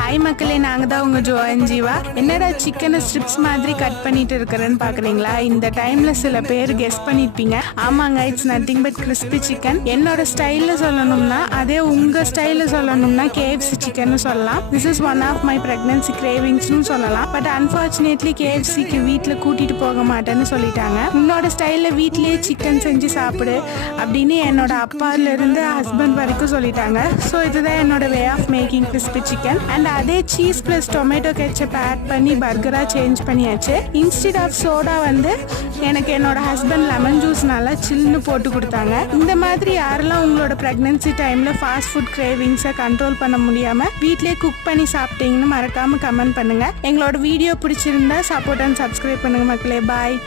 Hi மக்களே, நாங்க தான் உங்க ஜோ அண்ட் ஜீவா. என்னடா சிக்கனை ஸ்ட்ரிப்ஸ் மாதிரி கட் பண்ணிட்டு இருக்கிறேன்னு பாக்குறீங்களா? இந்த டைம்ல சில பேர் கெஸ் பண்ணிருப்பீங்க. ஆமாங்க, it's nothing but crispy chicken. என்னோட ஸ்டைல்ல சொல்லணும்னா, அதே உங்க ஸ்டைல்ல சொல்லணும்னா KFC சிக்கன் சொல்லலாம். This is one of my pregnancy கிரேவிங்ஸ்னு சொல்லலாம். பட் அன்பார்ச்சுனேட்லி KFCக்கு வீட்டுல கூட்டிட்டு போக மாட்டேன்னு சொல்லிட்டாங்க. உன்னோட ஸ்டைல்ல வீட்லயே சிக்கன் செஞ்சு சாப்பிடு அப்படின்னு என்னோட அப்பால இருந்து ஹஸ்பண்ட் வரைக்கும் சொல்லிட்டாங்க. ஸோ இதுதான் என்னோட way of making crispy chicken. And அதே cheese plus tomato ketchup add பண்ணி பர்கரா சேஞ்ச் பண்ணியாச்சு. இன்ஸ்டெட் ஆஃப் சோடா எனக்கு என்னோட ஹஸ்பண்ட் லெமன் ஜூஸ் நல்லா சில்லுன்னு போட்டு கொடுத்தாங்க. இந்த மாதிரி யாரெல்லாம் உங்களோட பிரெக்னன்சி டைம்ல ஃபாஸ்ட் ஃபுட் கிரேவிங்ஸை கண்ட்ரோல் பண்ண முடியாம வீட்லயே குக் பண்ணி சாப்பிட்டீங்கன்னு மறக்காம கமெண்ட் பண்ணுங்க. எங்களோட வீடியோ பிடிச்சிருந்தா சப்போர்ட் அண்ட் சப்ஸ்கிரைப் பண்ணுங்க மக்களே. பாய்.